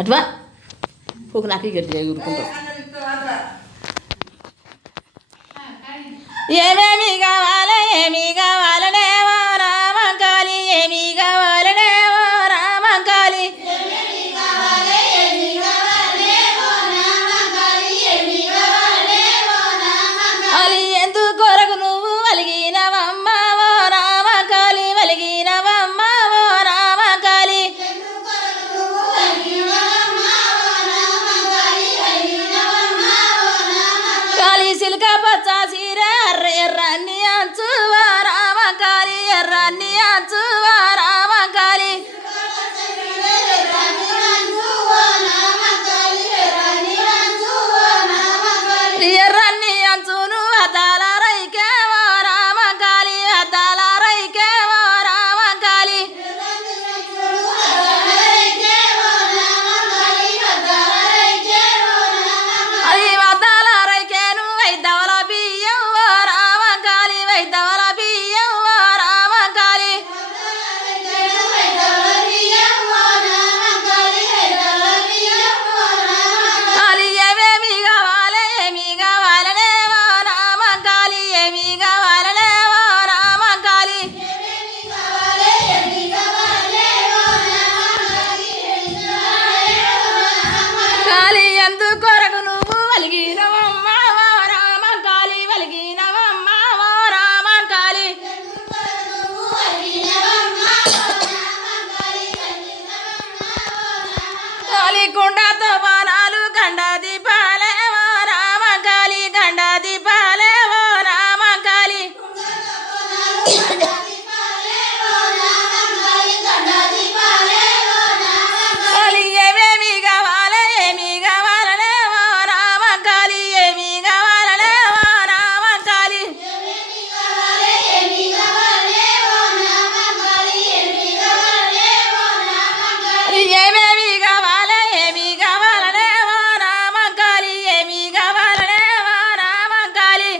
అట్వా పోకు నాకు గట్టిగా ఊరుకుంటావు. ఏమేమి కావాలి ఏమి కావాలనే ఓ రామంకాళి ఏమి కావాలనే ఓ రామంకాళి అలి ఎందుకు కొరకు నువ్వు వలిగినవమ్మ ఓ రామంకాళి వలిగినవమ్మ ఓ రామంకాళి కాళీ సిల్క పచ్చ సీర ఎర్రన్ని అంచు ఓ రామంకాళి ఎర్రన్ని అంచు ఓ రామంకాళి ఎర్రన్ని అంచును అద్దాల రైకే ఓ రామంకాళి అద్దాల రైకే ఓ రామంకాళి అది అద్దాల రైకేను వైద్దవల బియ్యం ఓ రామంకాళి వైద్దవల బియ్యం ఓ రామంకాళి కాళీ ఏమేమి కావాలి ఏమి కావాలనే ఓ రామంకాళి ఏమి కావాలనే ఓ రామంకాళి కాళీ ఎందుకు కొరకు నువ్వు వలిగినవమ్మ ఓ రామంకాళి వలిగినవమ్మ ఓ రామంకాళి కాళీ కుండతో బాణాలు గండ దీపాలే ఓ రామంకాళి గండ దీపాలే ఓ రామంకాళి కాళీ ఏమేమి కావాలి ఏమి కావాలనే ఓ రామంకాళి ఏమి కావాలనే ఓ రామంకాళి ఏమేమి కావాలి ఏమి కావాలనే ఓ రామంకాళి ఏమి కావాలనే ఓ రామంకాళి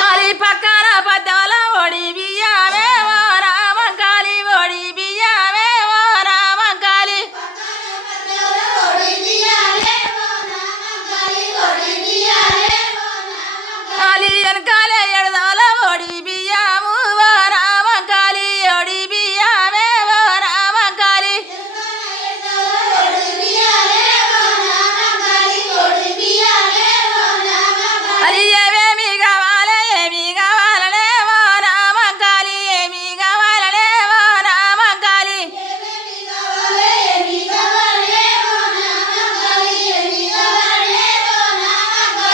కాళీ పక్కన పద్దాల ఒడి బియ్యమే ఓ రామంకాళి ఒడి బియ్యమే ఓ రామంకాళి కాళీ వెనకాలే ఎడదాల ఒడి బియ్యము ఓ రామంకాళి ఒడి బియ్యమే ఓ రామంకాళి అది ఏమేమి కావాలి ఏమి కావాలనే ఓ రామంకాళి ఏమి కావాలనే ఓ రామంకాళి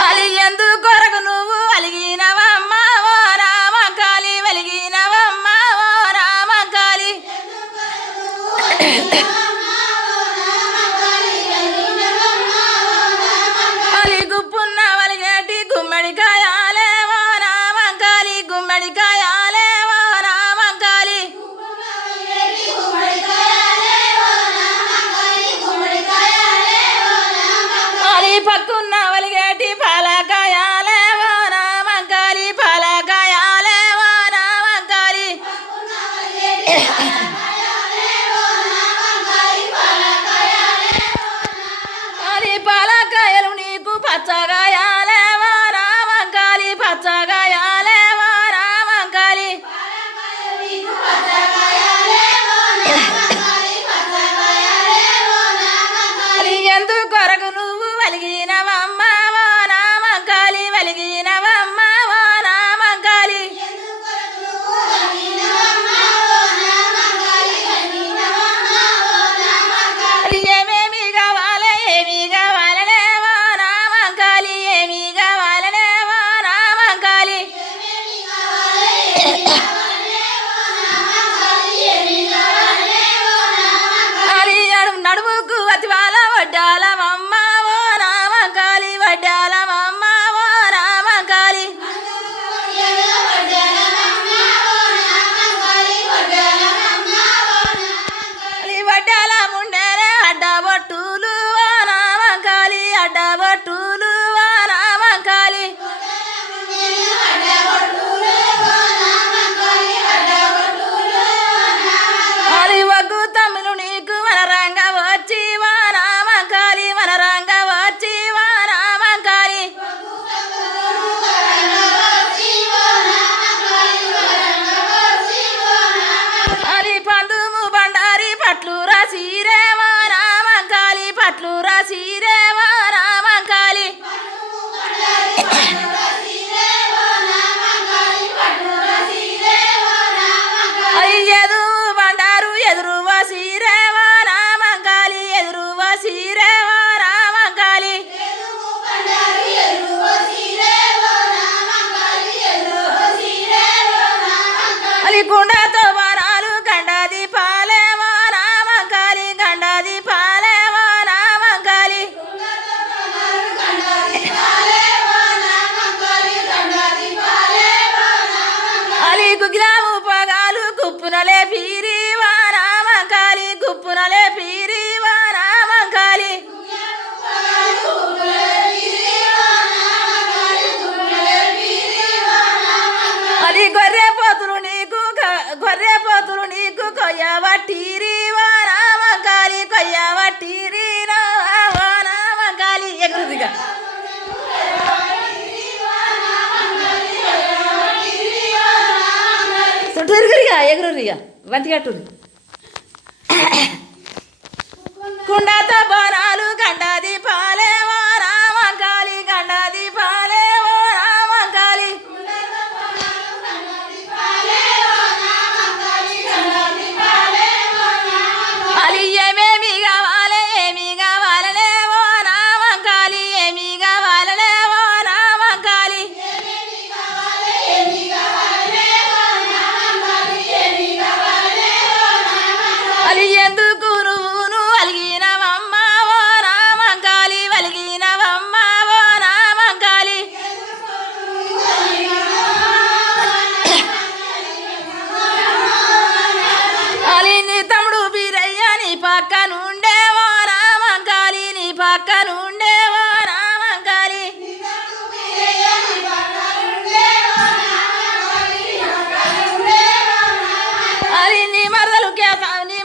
అది ఎందుకు కొరకు నువ్వు వలిగినవమ్మ ఓ రామంకాళి వలిగినవమ్మ ఓ రామంకాళి కాళీ గుప్పున్న వలిగేటి గుమ్మడికాయాలే ఓ రామంకాళి గుమ్మడికాయాలే ఓ రామంకాళి కాళీ పక్కున్న వలిగేటి పాలకాయాలే ఓ రామంకాళి పాలకాయాలే ఓ రామంకాళి కాళీ పాలకాయలు నీకు పచ్చగాయాలే ఓ రామంకాళి పచ్చగాయాలే ఓ రామంకాళి కాళీ ఎందుకు కొరకు నువ్వు వలిగినవమ్మ ఓ రామంకాళి వలిగినవమ్మ ఓ రామంకాళి కాళీ ఏమేమి కావాలి ఏమి కావాలనే ఓ రామంకాళి ఏమి కావాలనే ఓ రామంకాళి కాళీ నడుముకు వతివాల వడ్డాలమమ్మ ఓ రామంకాళి వడ్డాలమమ్మ ఓ రామంకాళి కుండతో వరాలు గండాది పాలేవో రామంకాలి గండాది పాలేవో రామంకాలి అలి గుగ్గిలాము పగాలు గుప్పునలే పీరివా రామంకాలి గుప్పునలే పీరివా రామంకాలి అది గొర్రె పోతులు నీకు కొయ్యవట్టిరివా రామంకాలి కొయ్యవట్టిరి రామంకాలి ఎగురుదిగా చుట్టూరుగా ఎగురుదిగా వంతిగట్టుది కుండతో బోనాలు గండాది పాలేవో రామంకాలి గండాది పాలేవో రామంకాలి అది ఏమేమి కావాలి ఏమి కావాలనేవో రామంకాలి ఏమి కావాలనేవో రామంకాలి అది ఎందుకు నువ్వు అలిగినవమ్మావో రామంకాలి వలిగినవమ్మావో రామంకాలి అలి నీ తమ్ముడు బీరయ్య నీ పక్క నుండేవో రామంకాలి నీ పక్క నుండేవో రామంకాలి అది నీ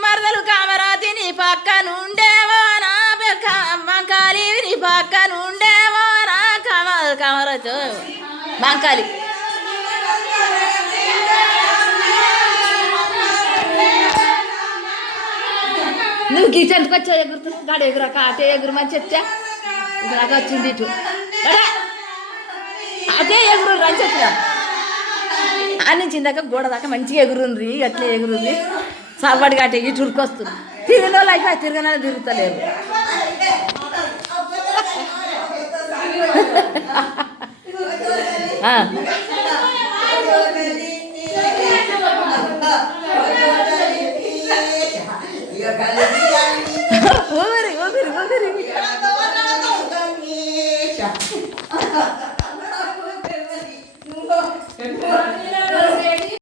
మరదలు కామరాతి నీ పక్క నుండేవో నా మంకాలి నీ పక్క నుండేవో నా కామరాజు మంకాలి నువ్వు గీచెందుకు వచ్చావు ఎగురుతు గాడు ఎగురాక అటే ఎగురమని చెప్తే ఇలాగ వచ్చింది ఇటు అటే ఎగురు అని చెప్పిన అని ఇందాక గోడ దాకా మంచిగా ఎగురుంది అట్లే ఎగురుంది సాపాటుగా అటే ఇటు ఉరికొస్తుంది తిరిగిన వాళ్ళు అయిపోయి తిరగనే తిరుగుతలేరు